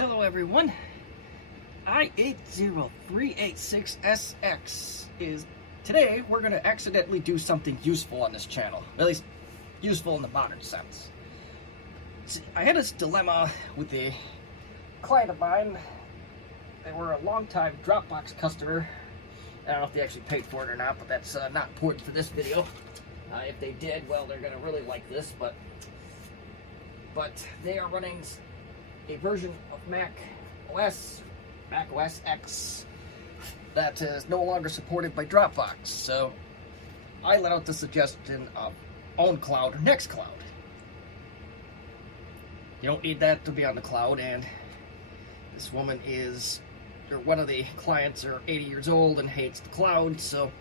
Hello everyone, I80386SX is, today we're going to accidentally do something useful on this channel, at least useful in the modern sense. See, I had this dilemma with a client of mine. They were a long-time Dropbox customer. I don't know if they actually paid for it or not, but that's not important for this video. If they did, well, they're going to really like this, but they are running a version of Mac OS X, that is no longer supported by Dropbox. So I let out the suggestion of OwnCloud or NextCloud. You don't need that to be on the cloud, and this woman is, or one of the clients are 80 years old and hates the cloud, so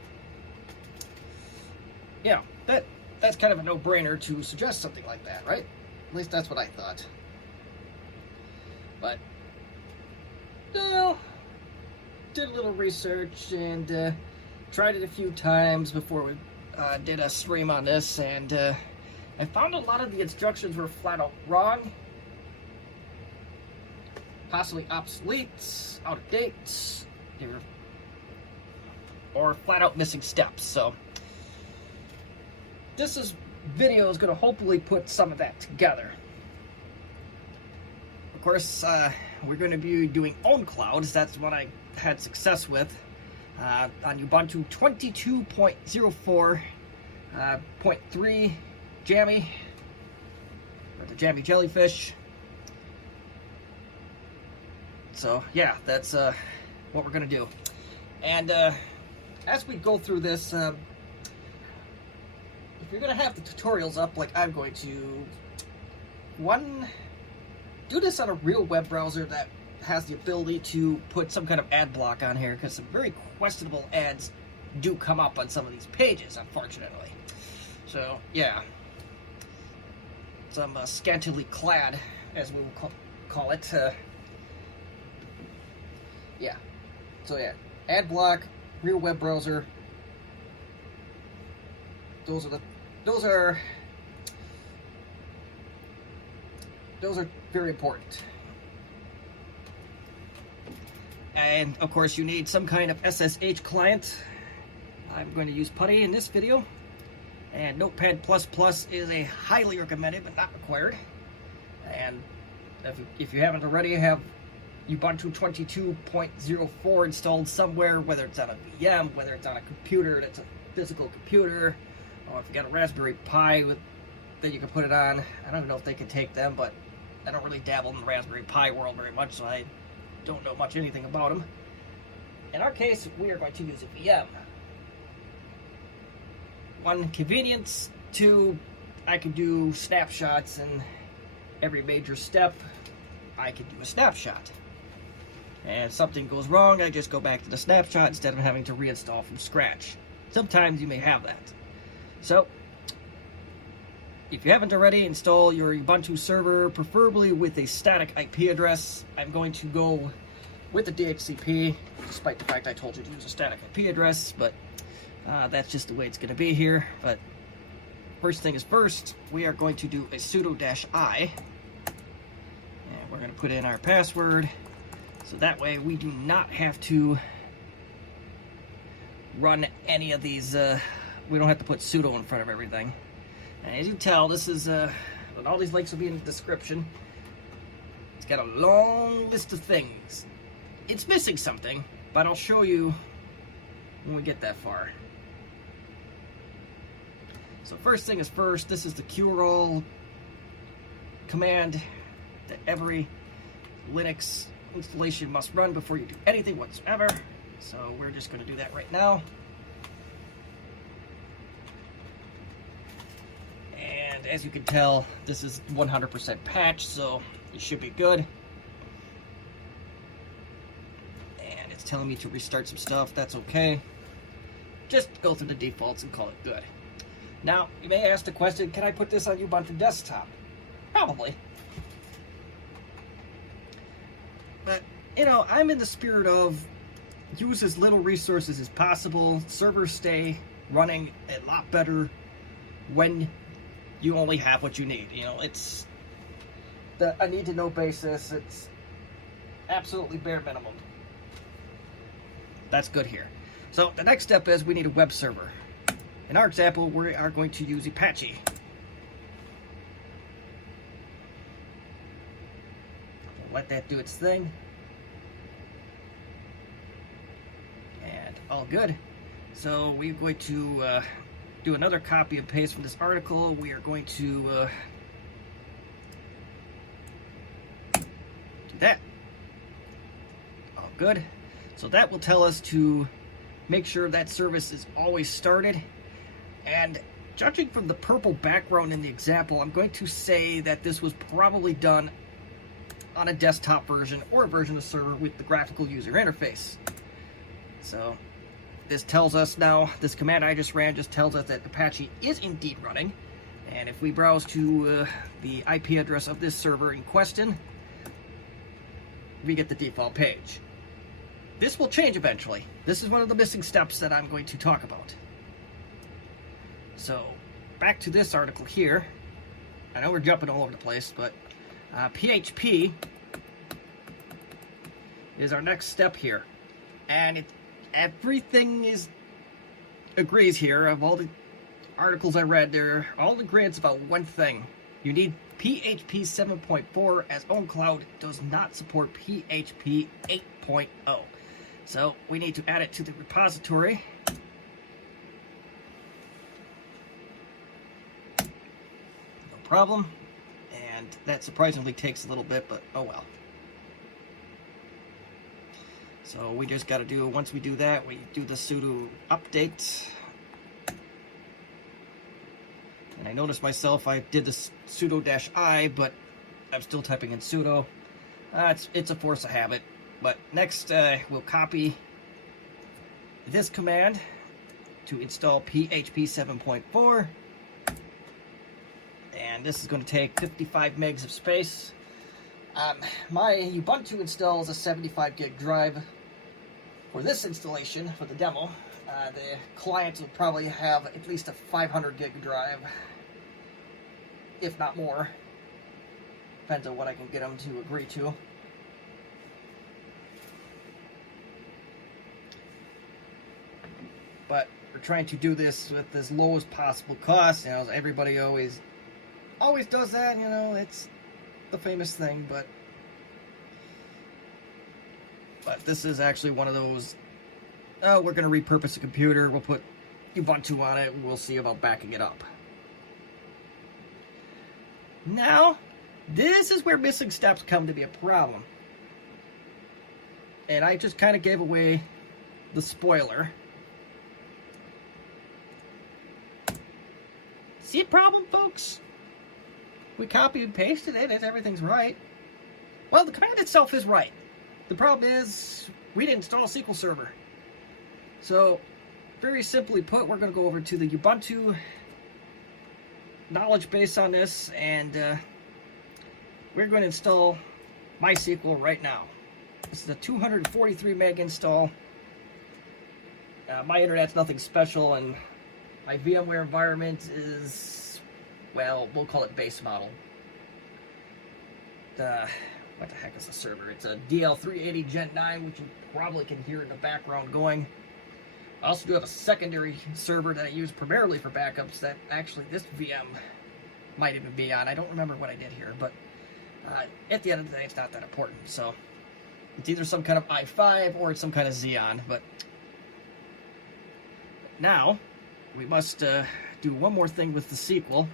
yeah, that's kind of a no-brainer to suggest something like that, right? At least that's what I thought. But, well, did a little research and tried it a few times before we did a stream on this, and I found a lot of the instructions were flat out wrong, possibly obsolete, out of date, or flat out missing steps. So this video is going to hopefully put some of that together. Of course, we're going to be doing OwnCloud. That's what I had success with on Ubuntu 22.04.3 Jammy, or the Jammy Jellyfish. So yeah, that's what we're going to do. And as we go through this, if you're going to have the tutorials up like I'm going to, do this on a real web browser that has the ability to put some kind of ad block on here, because some very questionable ads do come up on some of these pages, unfortunately. So yeah, some scantily clad, as we will call it. Yeah, so yeah, ad block, real web browser. Those are very important. And of course you need some kind of SSH client. I'm going to use PuTTY in this video. And Notepad++ is a highly recommended but not required. And if you haven't already, have Ubuntu 22.04 installed somewhere, whether it's on a VM, whether it's on a computer that's a physical computer, or if you got a Raspberry Pi that you can put it on. I don't even know if they can take them, but I don't really dabble in the Raspberry Pi world very much, so I don't know anything about them. In our case, we are going to use a VM. One, convenience. Two, I can do snapshots, and every major step, I can do a snapshot. And if something goes wrong, I just go back to the snapshot instead of having to reinstall from scratch. Sometimes you may have that. So, if you haven't already, install your Ubuntu server, preferably with a static IP address. I'm going to go with the DHCP, despite the fact I told you to use a static IP address, but that's just the way it's going to be here. But first thing is first, we are going to do a sudo-i, and we're going to put in our password, so that way we do not have to run any of these, we don't have to put sudo in front of everything. And as you can tell, this is, and all these links will be in the description. It's got a long list of things. It's missing something, but I'll show you when we get that far. So first thing is first, this is the curl command that every Linux installation must run before you do anything whatsoever. So we're just going to do that right now. As you can tell, this is 100% patched, so it should be good. And it's telling me to restart some stuff. That's okay. Just go through the defaults and call it good. Now, you may ask the question, can I put this on Ubuntu desktop? Probably. But, you know, I'm in the spirit of use as little resources as possible. Servers stay running a lot better when you only have what you need. You know, it's the a need-to-know basis. It's Absolutely bare minimum. That's good here. So the next step is we need a web server. In our example, we are going to use Apache. Let that do its thing. And all good. So we're going to do another copy and paste from this article. We are going to do that. All good. So that will tell us to make sure that service is always started. And judging from the purple background in the example, I'm going to say that this was probably done on a desktop version or a version of the server with the graphical user interface. So this tells us now, this command I just ran just tells us that Apache is indeed running. And if we browse to the IP address of this server in question, we get the default page. This will change eventually. This is one of the missing steps that I'm going to talk about. So back to this article here. I know we're jumping all over the place, but PHP is our next step here, and everything agrees here. Of all the articles I read, they're all agreed about one thing: you need PHP 7.4, as OwnCloud does not support PHP 8.0. So we need to add it to the repository. No problem. And that surprisingly takes a little bit, but oh well. So we just got to do, once we do that, we do the sudo update. And I noticed myself, I did the sudo -i, but I'm still typing in sudo. It's a force of habit. But next, we'll copy this command to install PHP 7.4. And this is going to take 55 megs of space. My Ubuntu installs a 75 gig drive for this installation, for the demo. The client will probably have at least a 500 gig drive, if not more. Depends on what I can get them to agree to. But we're trying to do this with as low as possible cost. You know, everybody always does that. You know, it's the famous thing. But this is actually one of those. Oh, we're going to repurpose a computer. We'll put Ubuntu on it. We'll see about backing it up. Now, this is where missing steps come to be a problem. And I just kind of gave away the spoiler. See a problem, folks? We copy and pasted it and everything's right. Well, the command itself is right. The problem is we didn't install SQL Server. So, very simply put, we're going to go over to the Ubuntu knowledge base on this, and we're going to install MySQL right now. This is a 243 meg install. My internet's nothing special, and my VMware environment is, well, we'll call it base model. What the heck is the server? It's a DL380 Gen 9, which you probably can hear in the background going. I also do have a secondary server that I use primarily for backups that actually this VM might even be on. I don't remember what I did here, but at the end of the day, it's not that important. So it's either some kind of i5 or it's some kind of Xeon. But now we must do one more thing with the SQL.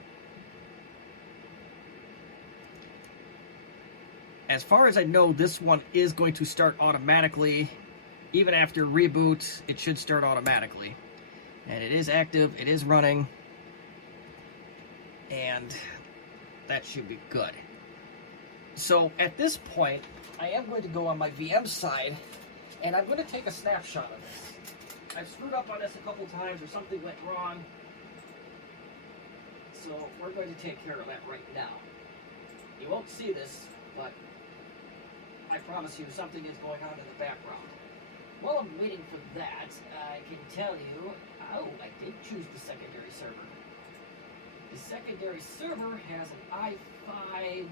As far as I know, this one is going to start automatically. Even after reboot, it should start automatically. And it is active, it is running, and that should be good. So at this point, I am going to go on my VM side, and I'm going to take a snapshot of this. I've screwed up on this a couple times, or something went wrong. So we're going to take care of that right now. You won't see this, but I promise you something is going on in the background. While I'm waiting for that, I can tell you, oh, I did choose the secondary server. The secondary server has an i5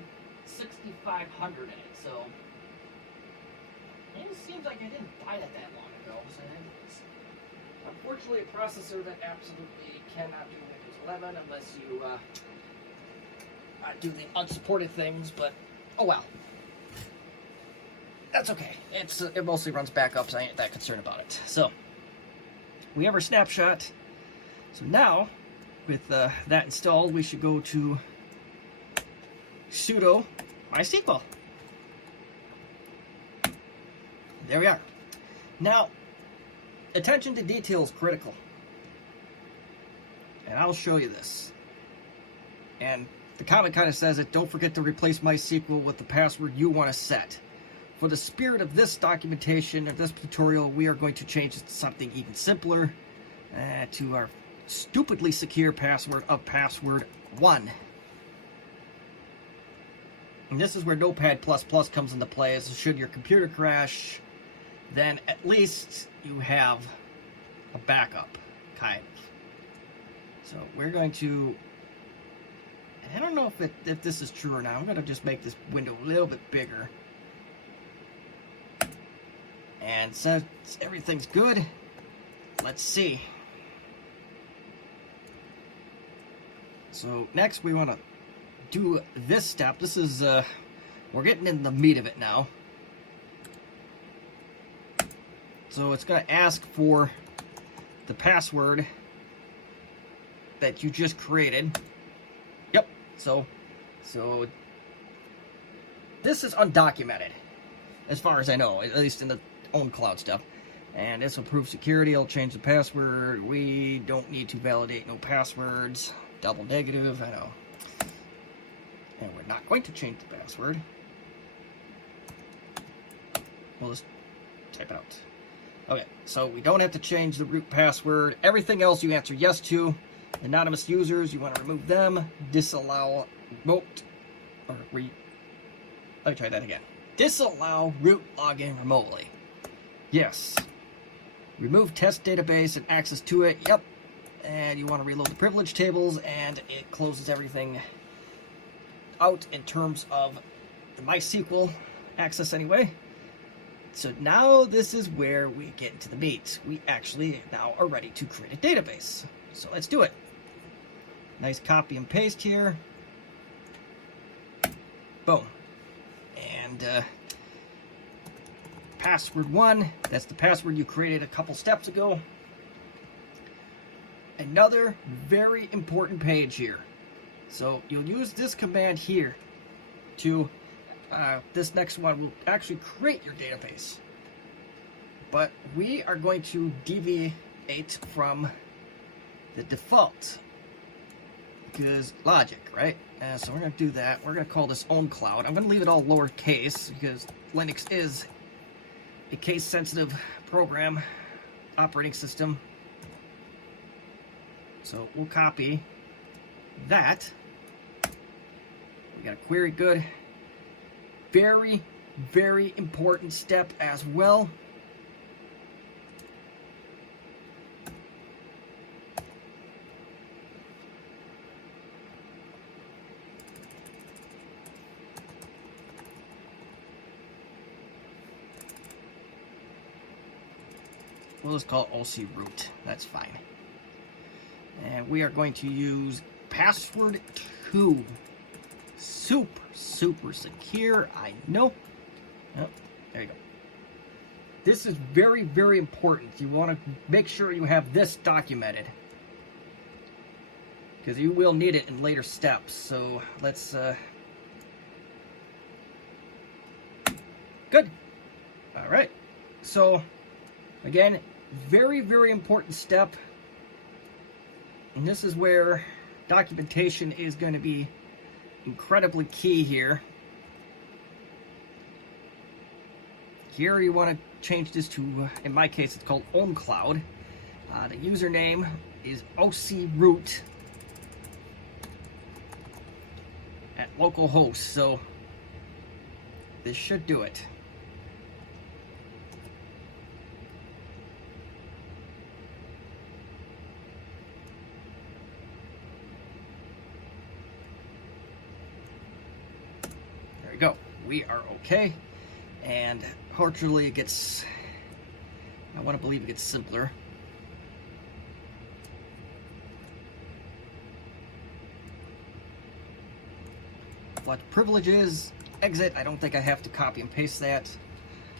6500 in it, so It seems like I didn't buy it that long ago. So it's unfortunately a processor that absolutely cannot do Windows 11 unless you do the unsupported things. But oh well, that's okay. It mostly runs backups. I ain't that concerned about it. So we have our snapshot. So now with that installed, we should go to sudo MySQL. There we are. Now, attention to detail is critical. And I'll show you this. And the comment kind of says it, don't forget to replace MySQL with the password you want to set. For the spirit of this documentation, of this tutorial, we are going to change it to something even simpler, to our stupidly secure password of password 1. And this is where Notepad++ comes into play. So should your computer crash, then at least you have a backup, kind of. So we're going to, I don't know if this is true or not. I'm going to just make this window a little bit bigger. And since everything's good, let's see. So next we want to do this step. This is, we're getting in the meat of it now. So it's going to ask for the password that you just created. Yep. So this is undocumented, as far as I know, at least in the OwnCloud stuff. And this will prove security. I'll change the password. We don't need to validate no passwords. Double negative, I know. And we're not going to change the password. We'll just type it out. Okay, so we don't have to change the root password. Everything else you answer yes to. Anonymous users, you want to remove them. Disallow remote, or let me try that again. Disallow root login remotely. Yes. Remove test database and access to it. Yep. And you want to reload the privilege tables, and it closes everything out in terms of the MySQL access anyway. So now this is where we get into the meat. We actually now are ready to create a database. So let's do it. Nice copy and paste here. Boom. And password 1, that's the password you created a couple steps ago. Another very important page here. So you'll use this command here to, this next one will actually create your database. But we are going to deviate from the default, because logic, right? So we're going to do that. We're going to call this OwnCloud. I'm going to leave it all lowercase because Linux is a case-sensitive program, operating system. So we'll copy that. We got a query good. Very, very important step as well. We'll just call it OC root. That's fine. And we are going to use password 2. Super, super secure. I know. Oh, there you go. This is very, very important. You want to make sure you have this documented, because you will need it in later steps. So let's good. All right. So again, very, very important step. And this is where documentation is going to be incredibly key here. Here you want to change this to, in my case, it's called OwnCloud. The username is ocroot at localhost. So this should do it. Go. We are okay. And fortunately it gets, I want to believe it gets simpler. What privileges, exit, I don't think I have to copy and paste that.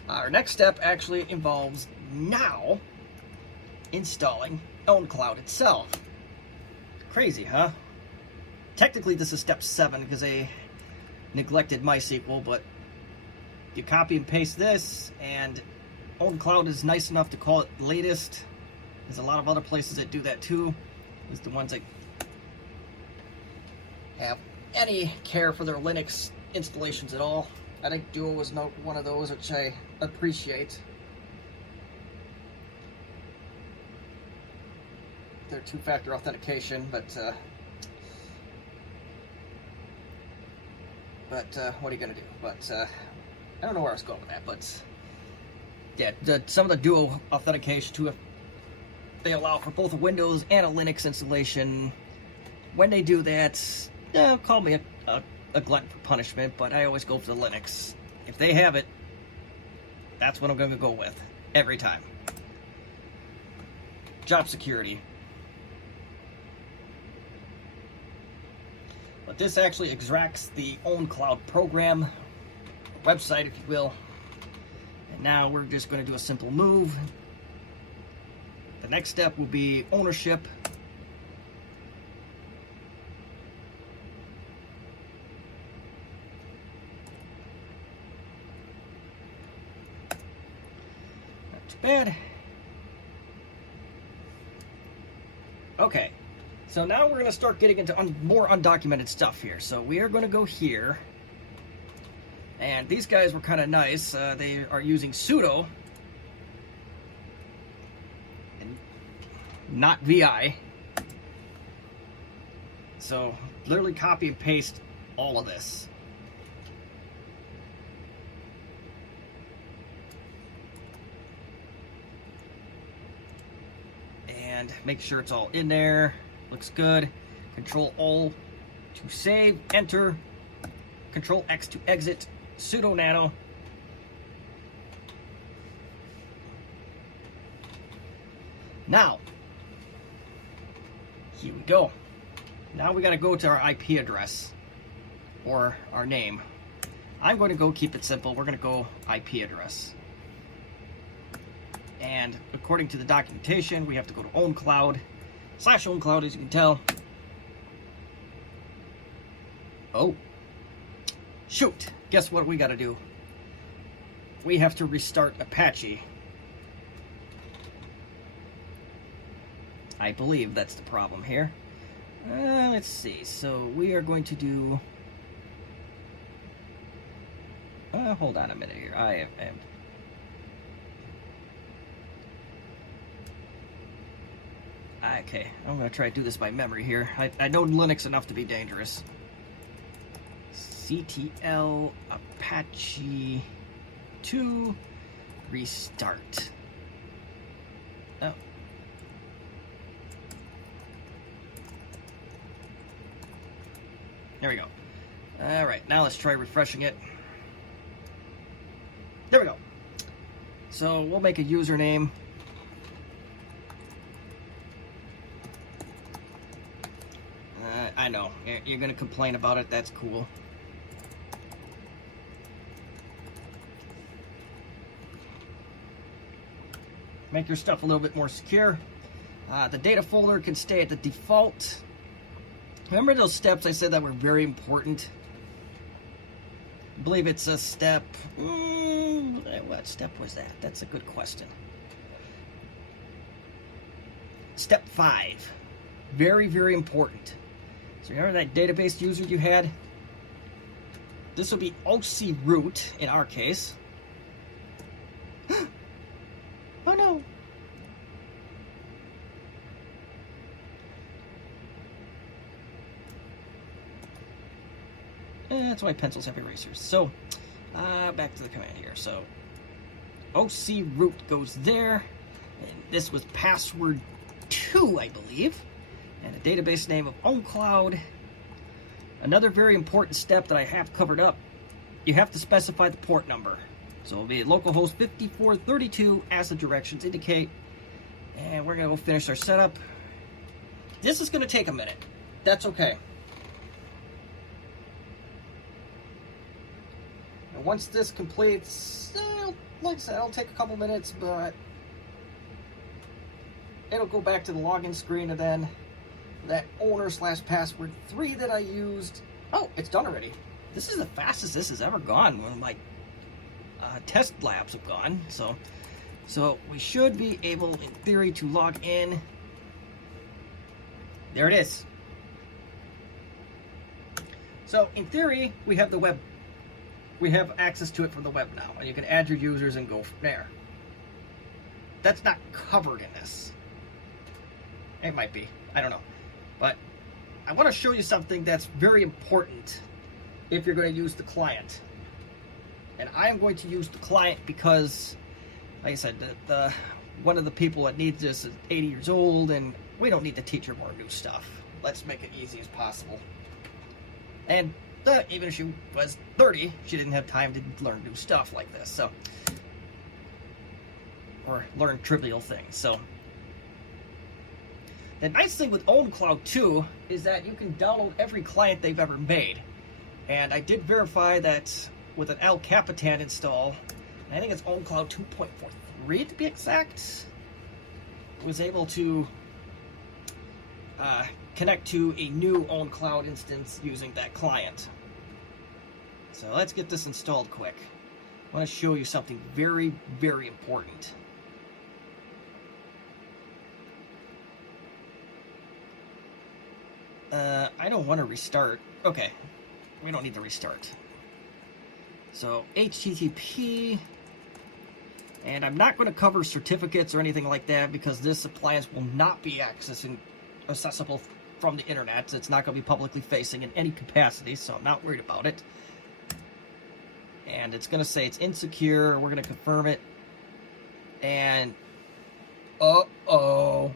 Our next step actually involves now installing OwnCloud itself. Crazy, huh? Technically this is step 7 because they neglected MySQL, but you copy and paste this, and OwnCloud is nice enough to call it latest. There's a lot of other places that do that too. There's the ones that have any care for their Linux installations at all. I think Duo is not one of those, which I appreciate. Their two-factor authentication, but what are you gonna do? But I don't know where I was going with that. But yeah, some of the Duo authentication too, they allow for both a Windows and a Linux installation. When they do that, call me a glutton for punishment, but I always go for the Linux. If they have it, that's what I'm going to go with every time. Job security. But this actually extracts the OwnCloud program, website if you will. And now we're just going to do a simple move. The next step will be ownership. Not too bad. Okay, so now we're going to start getting into more undocumented stuff here. So we are going to go here. And these guys were kind of nice. They are using sudo, and not VI. So literally copy and paste all of this. And make sure it's all in there. Looks good. Control-O to save, enter. Control-X to exit. Sudo nano. Now, here we go. Now we got to go to our IP address or our name. I'm going to go keep it simple. We're going to go IP address. And according to the documentation, we have to go to OwnCloud /OwnCloud, as you can tell. Oh, shoot. Guess what we got to do? We have to restart Apache. I believe that's the problem here. Let's see. So we are going to do... hold on a minute here. I am... Okay, I'm going to try to do this by memory here. I know Linux enough to be dangerous. CTL Apache 2 restart. Oh. There we go. Alright, now let's try refreshing it. There we go. So we'll make a username. I know, you're going to complain about it. That's cool. Make your stuff a little bit more secure. The data folder can stay at the default. Remember those steps I said that were very important? I believe it's a step... what step was that? That's a good question. Step 5. Very, very important. So remember that database user you had? This will be OC root in our case. Oh no! That's why pencils have erasers. So, back to the command here. So, OC root goes there. And this was password 2, I believe. And the database name of OwnCloud. Another very important step that I have covered up. You have to specify the port number. So it'll be localhost 5432 as the directions indicate. And we're going to go finish our setup. This is going to take a minute. That's okay. And once this completes, like I said, it'll take a couple minutes, but it'll go back to the login screen, and then that owner/password 3 that I used. Oh, it's done already. This is the fastest this has ever gone when my test labs have gone. So we should be able, in theory, to log in. There it is. So in theory, we have the web. We have access to it from the web now, and you can add your users and go from there. That's not covered in this. It might be. I don't know. But I want to show you something that's very important if you're going to use the client. And I'm going to use the client because, like I said, one of the people that needs this is 80 years old, and we don't need to teach her more new stuff. Let's make it easy as possible. And even if she was 30, she didn't have time to learn new stuff like this, so, or learn trivial things. So the nice thing with OwnCloud too is that you can download every client they've ever made. And I did verify that with an El Capitan install, I think it's OwnCloud 2.43 to be exact, was able to connect to a new OwnCloud instance using that client. So let's get this installed quick. I want to show you something very, very important. I don't want to restart. Okay, we don't need to restart. So HTTP, and I'm not going to cover certificates or anything like that because this appliance will not be accessible from the internet. It's not going to be publicly facing in any capacity, so I'm not worried about it. And it's going to say it's insecure. We're going to confirm it. And uh-oh,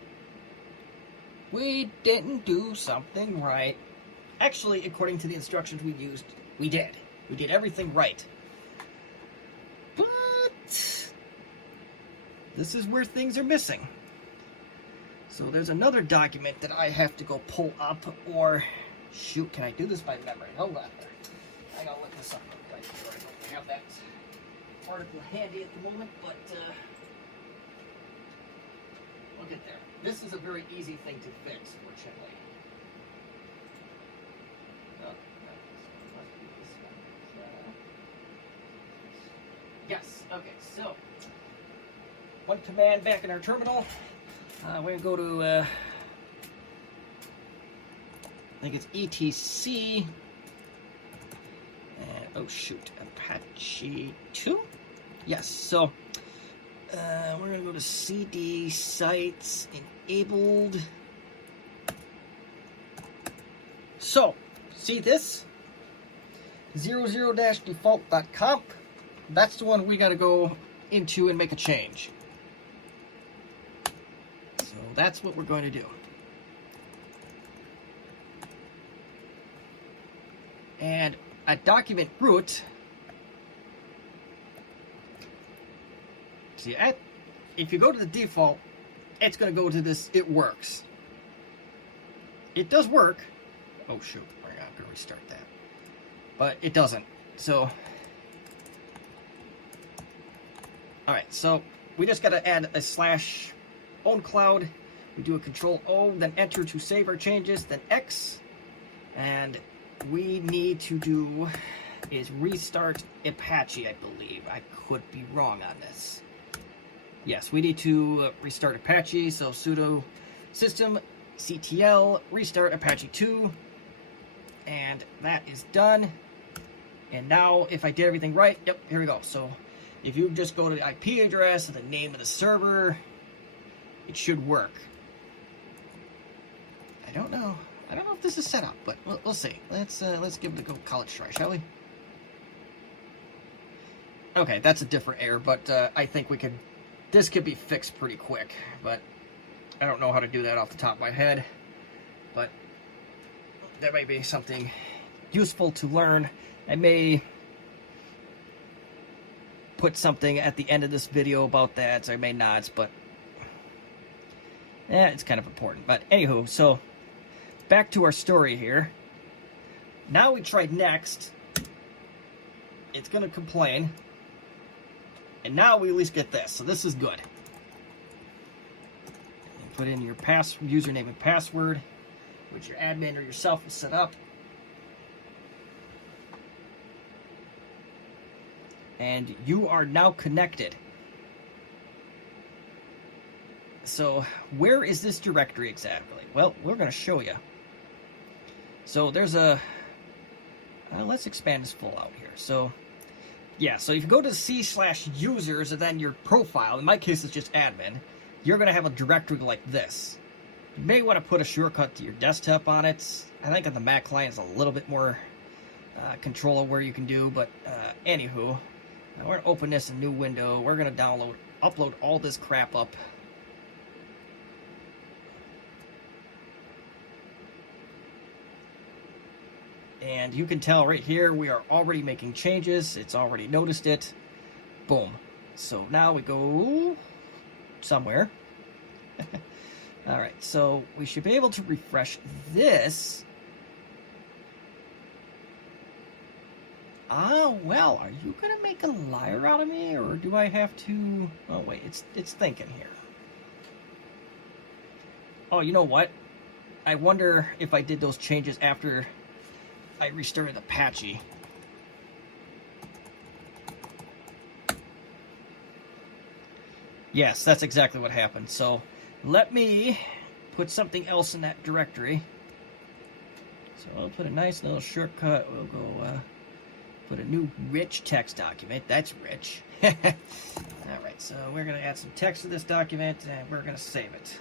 we didn't do something right. Actually, according to the instructions we used, we did. We did everything right. But this is where things are missing. So there's another document that I have to go pull up, or shoot, can I do this by memory? Hold on. I gotta look this up right here. I don't have that article handy at the moment, but we'll get there. This is a very easy thing to fix, fortunately. Yes, okay, so one command back in our terminal. We're going to go to, I think it's etc. And, oh shoot, Apache 2? Yes, so we're going to go to CD sites enabled. So, see this? 00-default.conf. That's the one we got to go into and make a change. So that's what we're going to do. And at document root, see, if you go to the default, it's going to go to this, it works. It does work. Oh shoot, I'm going to restart that. But it doesn't. So, alright, so we just got to add a slash OwnCloud. We do a Control-O, then Enter to save our changes, then X. And we need to do is restart Apache, I believe. I could be wrong on this. Yes, we need to restart Apache, so sudo systemctl restart Apache 2. And that is done. And now, if I did everything right, yep, here we go. So, if you just go to the IP address and the name of the server, it should work. I don't know if this is set up, but we'll see. Let's give it a college try, shall we? Okay, that's a different error, but I think this could be fixed pretty quick. But I don't know how to do that off the top of my head. But that might be something useful to learn. I may put something at the end of this video about that, so I may not, but it's kind of important. But anywho, so back to our story here. Now we tried next. It's going to complain. And now we at least get this, so this is good. And put in your username and password, which your admin or yourself will set up. And you are now connected. So where is this directory exactly? Well, we're going to show you. So there's a... let's expand this full out here. So, yeah, so if you go to C/users and then your profile, in my case it's just admin, you're going to have a directory like this. You may want to put a shortcut to your desktop on it. I think on the Mac client is a little bit more control of where you can do, but anywho, we're going to open this in a new window. We're going to upload all this crap up. And you can tell right here, we are already making changes. It's already noticed it. Boom. So now we go somewhere. All right, so we should be able to refresh this. Well, are you going to make a liar out of me, or do I have to... Oh, wait, it's thinking here. Oh, you know what? I wonder if I did those changes after I restarted Apache. Yes, that's exactly what happened. So let me put something else in that directory. So I'll put a nice little shortcut. We'll go put a new rich text document. That's rich. All right, so we're going to add some text to this document, and we're going to save it.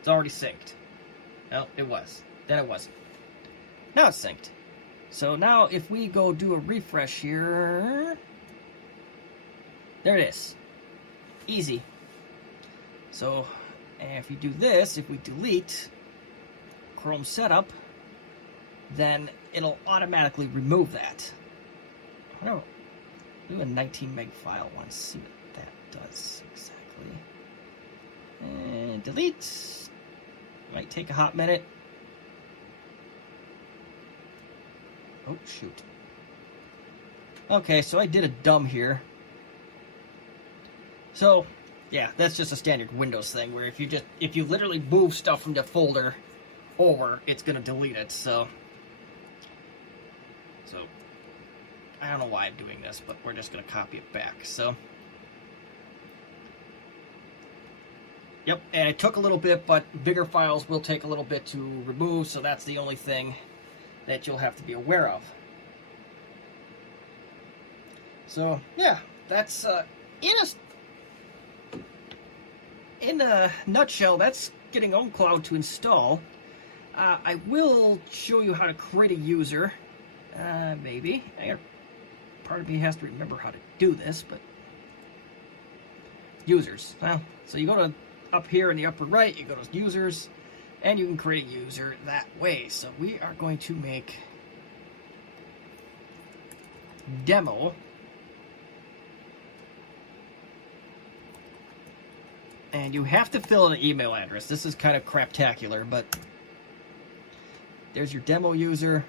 It's already synced. Well, it was. Then it wasn't. Now it's synced. So now if we go do a refresh here, there it is. Easy. So if you do this, if we delete Chrome setup, then it'll automatically remove that. I don't do a 19 meg file. I want to see what that does exactly. And delete. Might take a hot minute. Oh, shoot. Okay, so I did a dumb here. So, yeah, that's just a standard Windows thing, where if you literally move stuff from the folder over, it's going to delete it, so I don't know why I'm doing this, but we're just going to copy it back, so. Yep, and it took a little bit, but bigger files will take a little bit to remove, so that's the only thing that you'll have to be aware of. So, yeah, that's in a nutshell, that's getting OwnCloud to install. I will show you how to create a user, maybe. Part of me has to remember how to do this, but users. Well, so you go to up here in the upper right, you go to users, and you can create a user that way. So we are going to make demo. And you have to fill in an email address. This is kind of craptacular, but there's your demo user.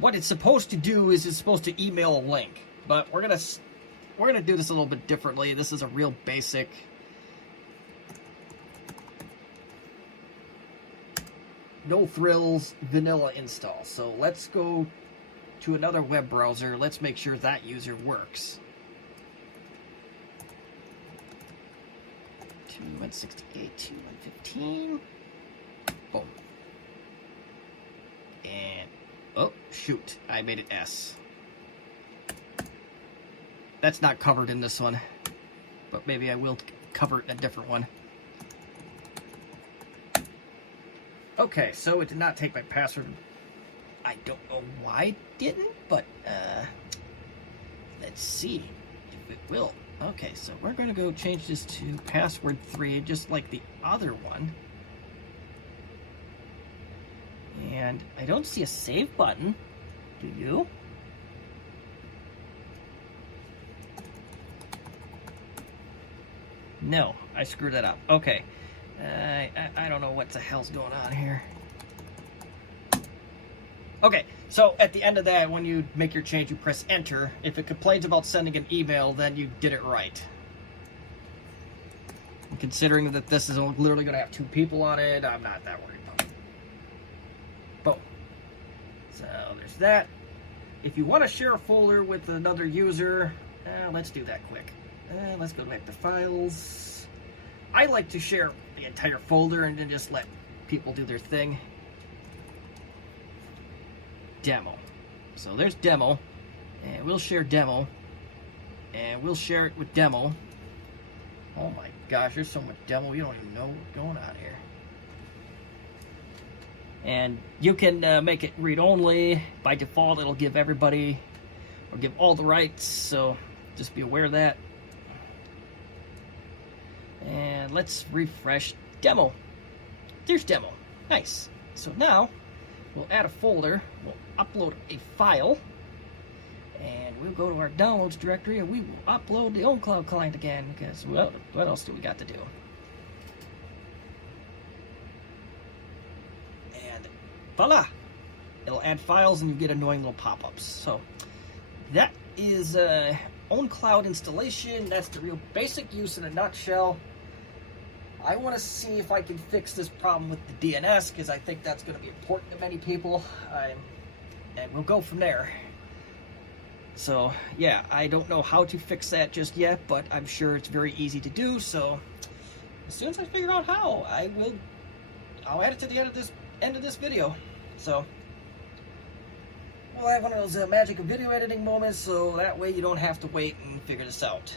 What it's supposed to do is it's supposed to email a link, but we're gonna do this a little bit differently. This is a real basic. No frills, vanilla install. So let's go to another web browser. Let's make sure that user works. 2168 to 115. Boom. And oh shoot, I made it S. That's not covered in this one, but maybe I will cover it in a different one. Okay, so it did not take my password. I don't know why it didn't, but let's see if it will. Okay, so we're going to go change this to password 3, just like the other one. And I don't see a save button. Do you? No, I screwed that up. Okay. I don't know what the hell's going on here. Okay, so at the end of that, when you make your change, you press enter. If it complains about sending an email, then you did it right. And considering that this is literally going to have 2 people on it, I'm not that worried about it. Boom. So there's that. If you want to share a folder with another user, let's do that quick. Let's go back to files. I like to share the entire folder and then just let people do their thing. Demo. So there's demo, and we'll share demo, and we'll share it with demo. Oh my gosh, there's so much demo, you don't even know what's going on here. And you can make it read-only. By default, it'll give everybody, or give all the rights, so just be aware of that. And let's refresh demo. There's demo. Nice. So now we'll add a folder, we'll upload a file, and we'll go to our downloads directory and we will upload the OwnCloud client again, because, well, what else do we got to do? And voila! It'll add files and you get annoying little pop-ups. So that is OwnCloud installation. That's the real basic use in a nutshell. I want to see if I can fix this problem with the DNS, because I think that's going to be important to many people, and we'll go from there. So yeah, I don't know how to fix that just yet, but I'm sure it's very easy to do. So as soon as I figure out how, I'll add it to the end of this video. So we'll have one of those magic of video editing moments, so that way you don't have to wait and figure this out.